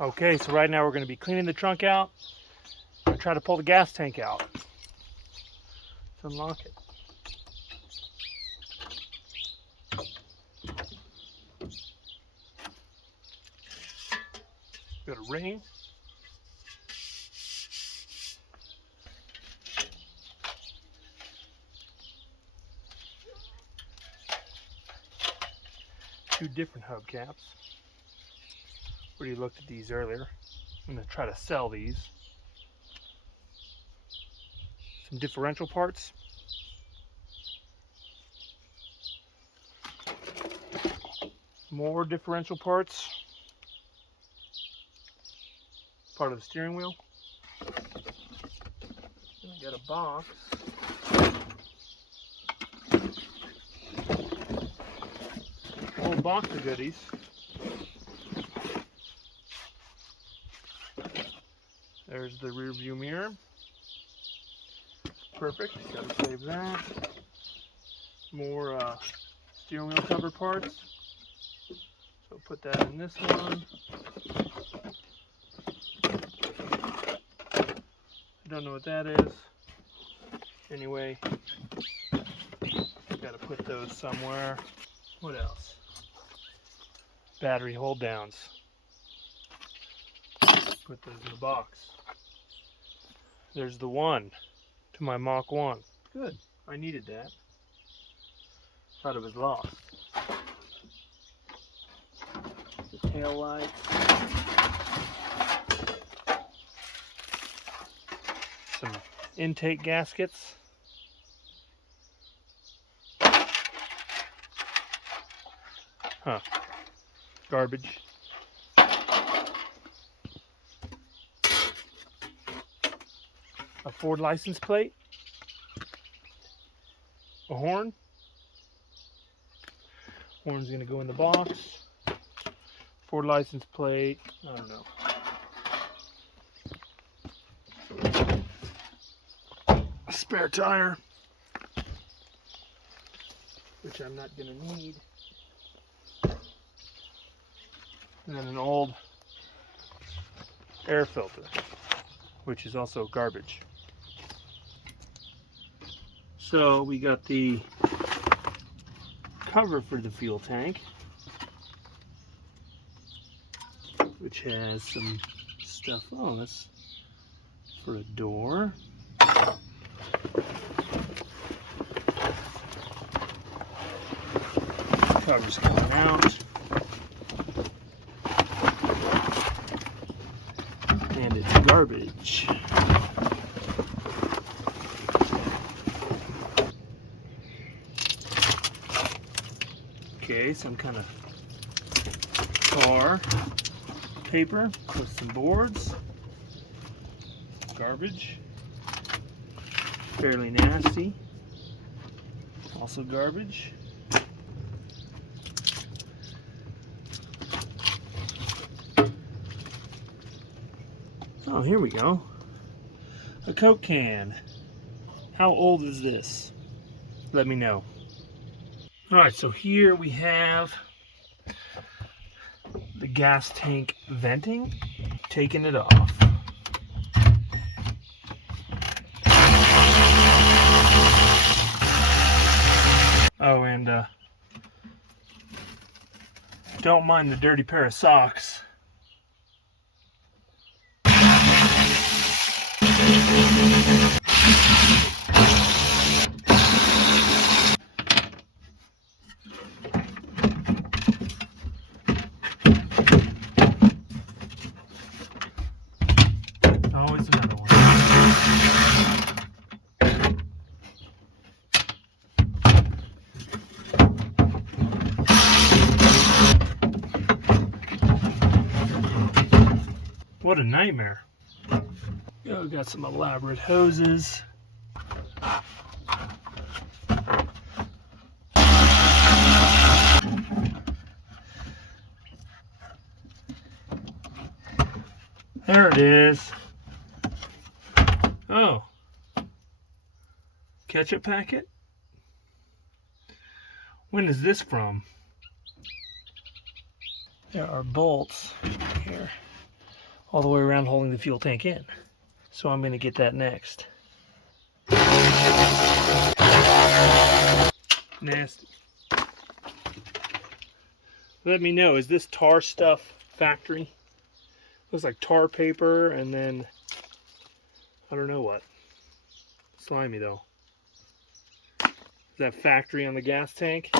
Okay, so right now we're going to be cleaning the trunk out and try to pull the gas tank out. Let's unlock it. Got a ring. Two different hubcaps. Already looked at these earlier. I'm going to try to sell these. Some differential parts. More differential parts. Part of the steering wheel. And I got a box. Whole box of goodies. There's the rear view mirror. Perfect. Gotta save that. More steering wheel cover parts. So put that in this one. I don't know what that is. Anyway, gotta put those somewhere. What else? Battery hold downs. Put those in the box. There's the one to my Mach 1. Good. I needed that. Thought it was lost. The tail lights. Some intake gaskets. Huh. Garbage. A Ford license plate. A horn. Horn's gonna go in the box. Ford license plate. I don't know. A spare tire, which I'm not gonna need. And then an old air filter, which is also garbage. So we got the cover for the fuel tank, which has some stuff. Oh, that's for a door. Cover's coming out. And it's garbage. Okay, some kind of car paper with some boards. Garbage. Fairly nasty. Also garbage. Oh, here we go. A Coke can. How old is this? Let me know. Alright, so here we have the gas tank venting. Taking it off. Oh, and don't mind the dirty pair of socks. Always another one. What a nightmare. Oh, got some elaborate hoses. There it is. Oh. Ketchup packet? When is this from? There are bolts here all the way around holding the fuel tank in. So I'm going to get that next. Nasty. Let me know, is this tar stuff factory? Looks like tar paper and then I don't know what. Slimy though. Is that factory on the gas tank?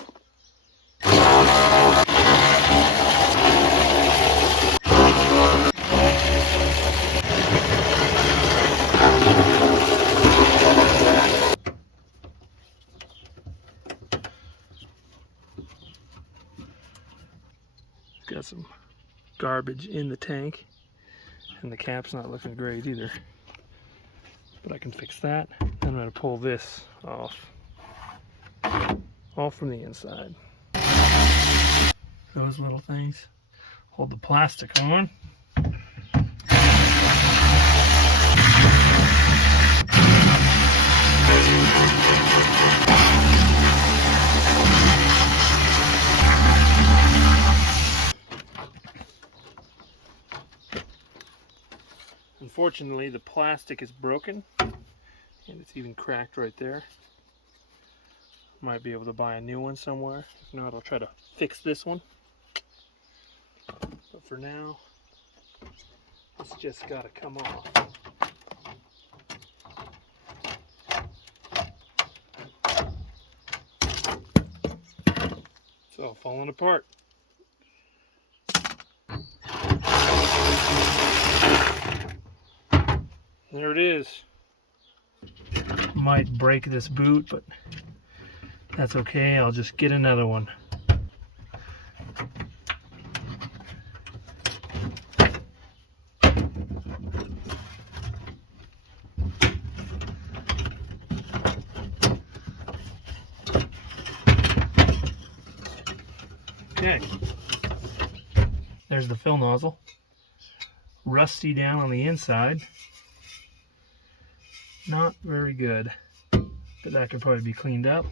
Got some garbage in the tank and the cap's not looking great either, but I can fix that. I'm going to pull this off from the inside. Those little things hold the plastic on. Unfortunately, the plastic is broken and it's even cracked right there. Might be able to buy a new one somewhere. If not, I'll try to fix this one. But for now, it's just got to come off. It's all falling apart. There it is. Might break this boot, but that's okay. I'll just get another one. Okay. There's the fill nozzle. Rusty down on the inside. Not very good, but that could probably be cleaned up.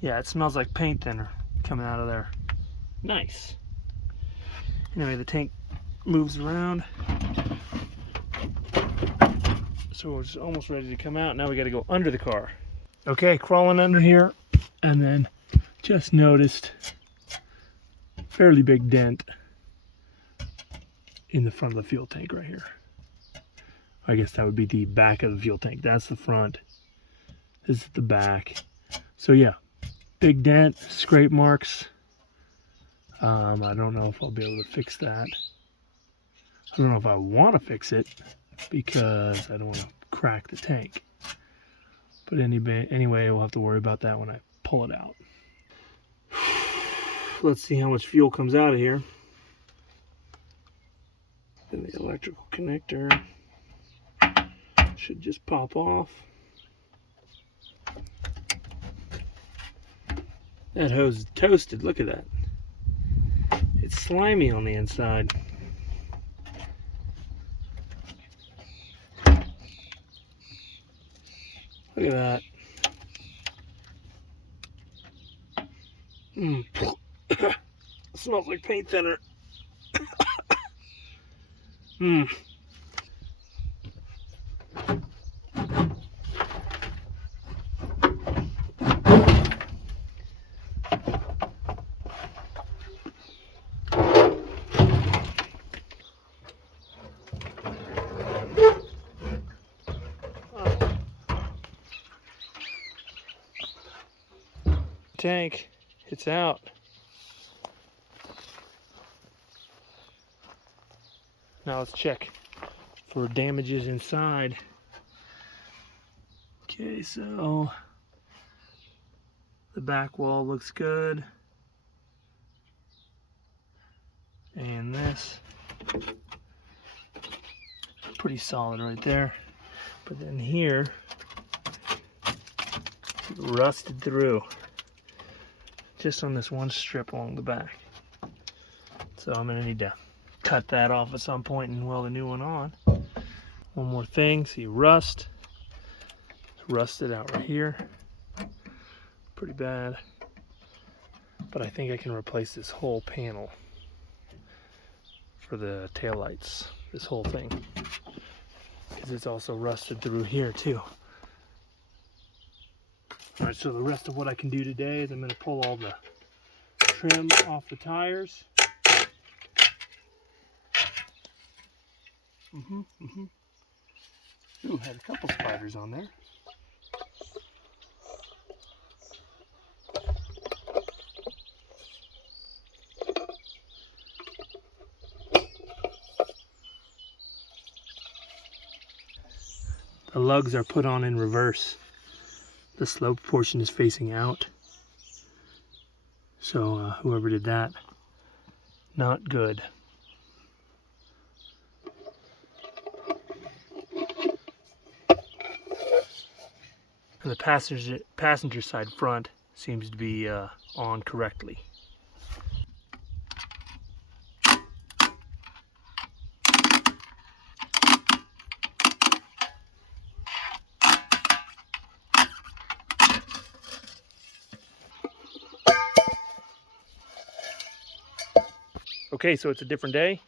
Yeah, it smells like paint thinner coming out of there. Nice. Anyway, the tank moves around. So it's almost ready to come out. Now we got to go under the car. Okay, crawling under here, and then just noticed fairly big dent in the front of the fuel tank right here. I guess that would be the back of the fuel tank. That's the front. This is the back. So yeah, big dent, scrape marks. I don't know if I'll be able to fix that. I don't know if I want to fix it because I don't want to crack the tank. But anyway, we'll have to worry about that when I pull it out. Let's see how much fuel comes out of here. Then the electrical connector should just pop off. That hose is toasted. Look at that. It's slimy on the inside. Look at that. Smells like paint thinner. Tank, it's out. Now let's check for damages inside. Okay, so the back wall looks good. And this, pretty solid right there. But then here, rusted through. Just on this one strip along the back. So I'm gonna need to cut that off at some point and weld a new one on. One more thing, see rust. Rusted out right here. Pretty bad. But I think I can replace this whole panel for the taillights, this whole thing, because it's also rusted through here too. All right, so the rest of what I can do today is I'm going to pull all the trim off the tires. Ooh, had a couple spiders on there. The lugs are put on in reverse. The sloped portion is facing out. So whoever did that, not good. And the passenger side front seems to be on correctly. Okay, so it's a different day,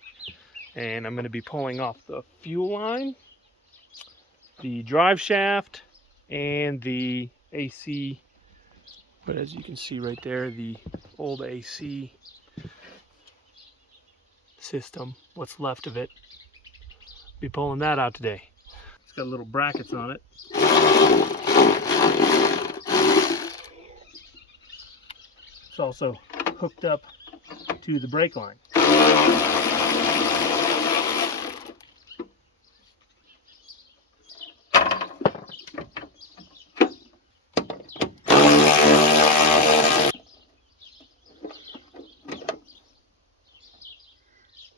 and I'm going to be pulling off the fuel line, the drive shaft, and the AC. But as you can see right there, the old AC system, what's left of it, be pulling that out today. It's got little brackets on it. It's also hooked up to the brake line.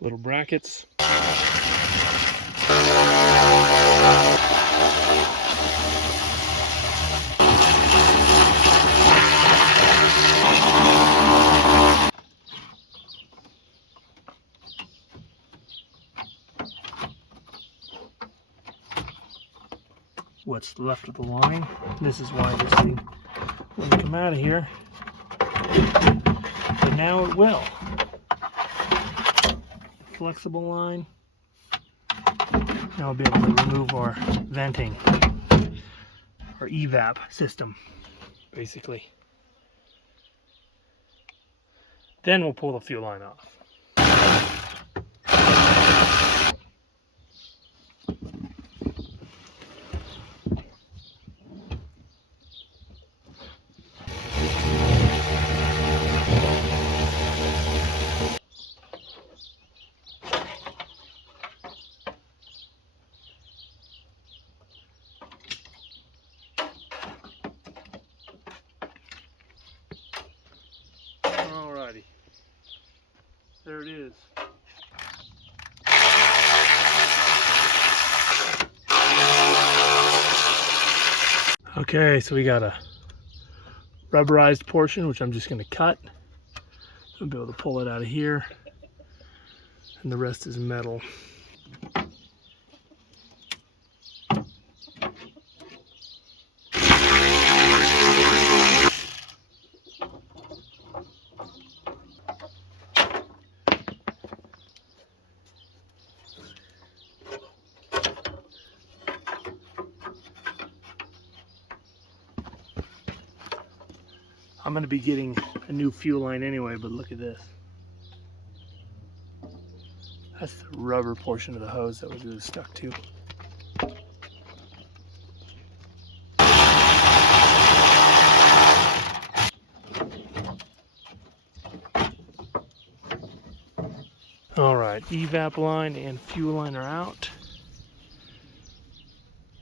Little brackets. What's left of the line. This is why this thing wouldn't come out of here. But now it will. Flexible line. Now I'll be able to remove our venting, our evap system, basically. Then we'll pull the fuel line off. Alrighty, there it is. Okay, so we got a rubberized portion, which I'm just going to cut. I'll be able to pull it out of here, and the rest is metal. I'm going to be getting a new fuel line anyway, but look at this. That's the rubber portion of the hose that was really stuck to. Alright, evap line and fuel line are out.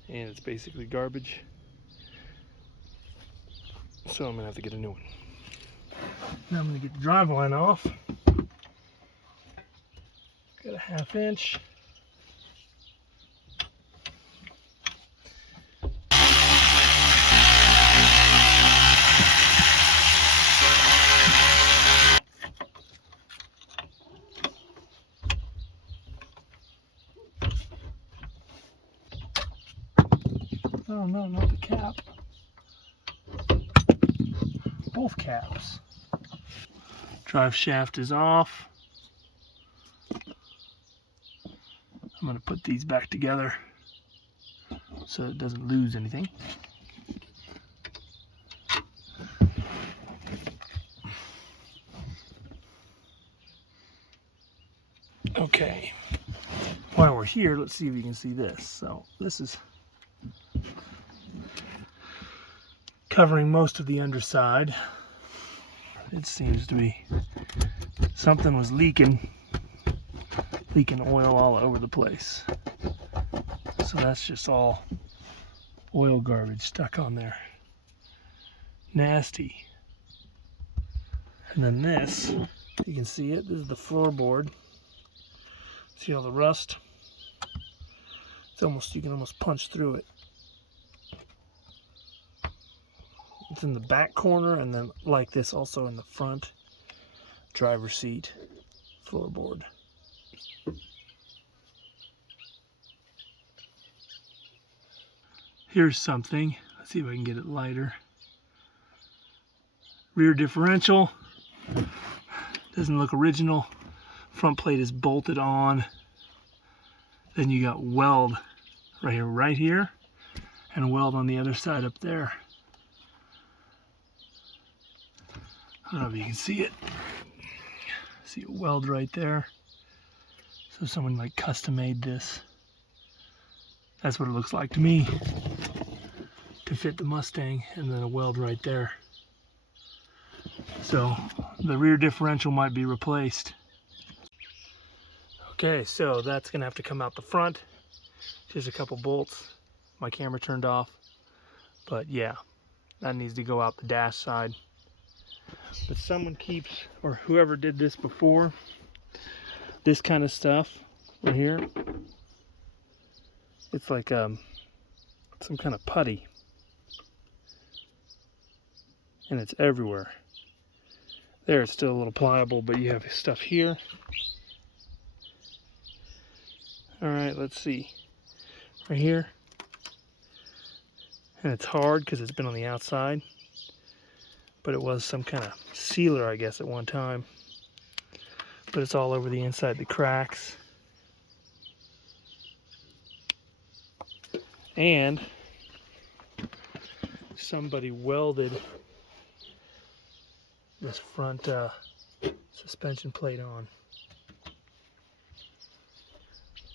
And it's basically garbage. So I'm going to have to get a new one. Now I'm going to get the drive line off. Got a 1/2 inch. Oh no, not the cap. Both caps. Drive shaft is off. I'm going to put these back together so it doesn't lose anything. Okay, while we're here, let's see if you can see this. So this is covering most of the underside. It seems to be something was leaking oil all over the place. So that's just all oil garbage stuck on there. Nasty. And then this, you can see it, this is the floorboard. See all the rust? It's almost, you can almost punch through it. It's in the back corner, and then like this also in the front driver's seat floorboard. Here's something. Let's see if I can get it lighter. Rear differential. Doesn't look original. Front plate is bolted on. Then you got weld right here, and weld on the other side up there. I don't know if you can see it. See a weld right there. So someone like custom made this. That's what it looks like to me, to fit the Mustang, and then a weld right there. So the rear differential might be replaced. Okay, so that's gonna have to come out the front. Just a couple bolts. My camera turned off, but yeah, that needs to go out the dash side. But someone keeps, or whoever did this before, this kind of stuff right here, it's like some kind of putty, and it's everywhere. There, it's still a little pliable, but you have stuff here. All right, let's see. Right here. And it's hard because it's been on the outside. But it was some kind of sealer, I guess, at one time. But it's all over the inside, the cracks. And somebody welded this front suspension plate on.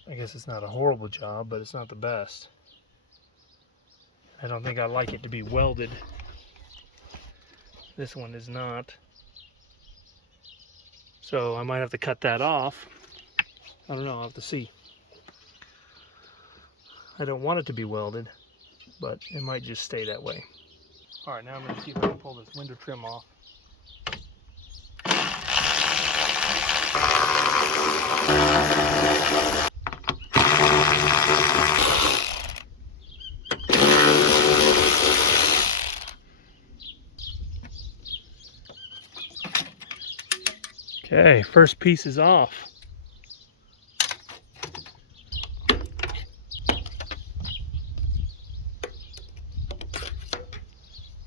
I guess it's not a horrible job, but it's not the best. I don't think I like it to be welded. This one is not. So I might have to cut that off. I don't know, I'll have to see. I don't want it to be welded, but it might just stay that way. All right, now I'm gonna see if I can pull this window trim off. Okay, first piece is off.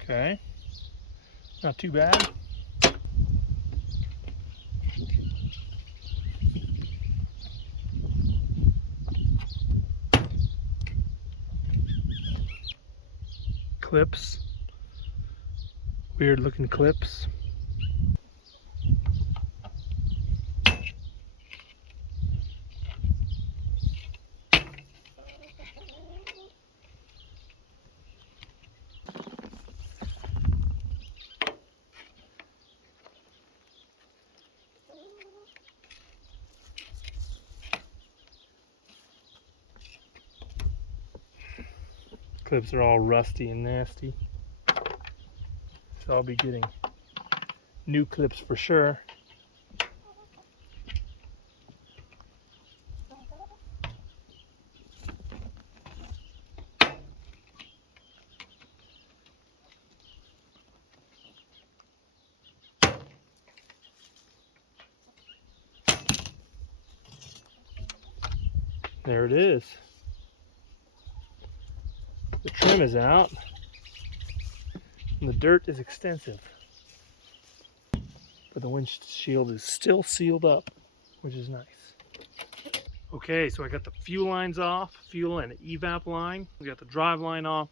Okay, not too bad. Clips, weird looking clips. Clips are all rusty and nasty, so I'll be getting new clips for sure. There it is. The trim is out, and the dirt is extensive. But the windshield is still sealed up, which is nice. Okay, so I got the fuel lines off, fuel and evap line. We got the drive line off,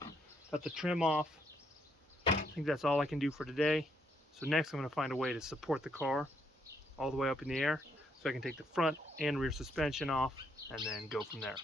got the trim off. I think that's all I can do for today. So next I'm going to find a way to support the car all the way up in the air so I can take the front and rear suspension off and then go from there.